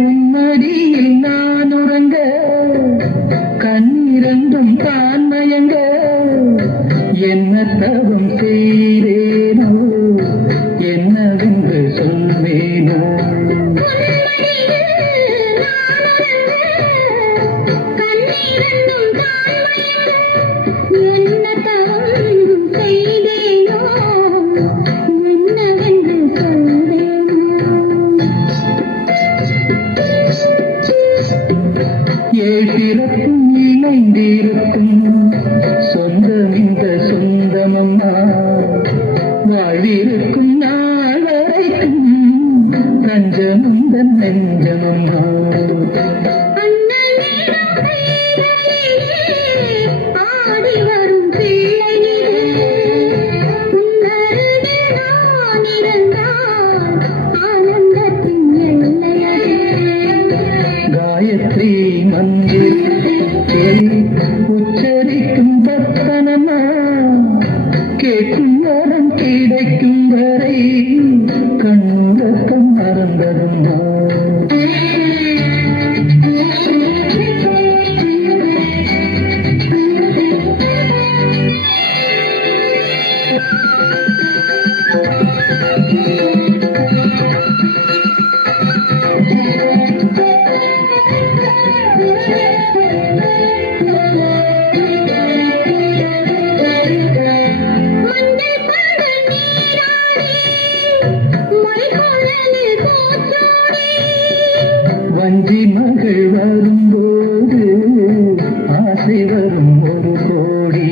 உம்மடியில் நான் உறங்க கண்ணிரண்டும் தான் மயங்க என்ன தவம் செய்தேனோ என்னவென்று சொல்வேனோ ஏழ்பிறக்கும் இணைந்திருக்கும் சொந்தம் இந்த சொந்தமம்மா வாழ்விருக்கும் நாள் வரைக்கும் தஞ்சமும் தன் நெஞ்சமம்மா காயத்ரி மந்திரத்தை உச்சரிக்கும் பத்தனமா கேட்கும் வரம் கிடைக்கும் வரை கண்ணுறக்கம் மறந்ததுமா வஞ்சி மகள் வரும்போது ஆசை வரும் ஒரு கோடி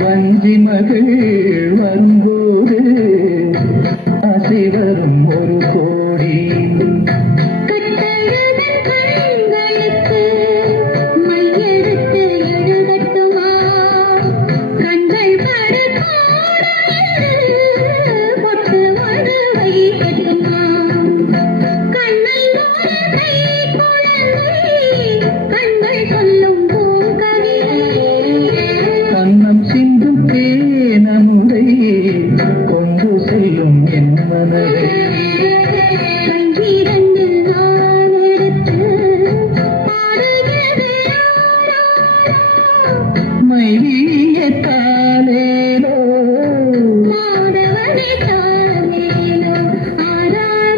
வஞ்சி மகள் வரும்போது ஆசை வரும் ஒரு கோடி கண்ணம் சிந்தும் தேனமுதை கொண்டு செல்லும் என் மனதை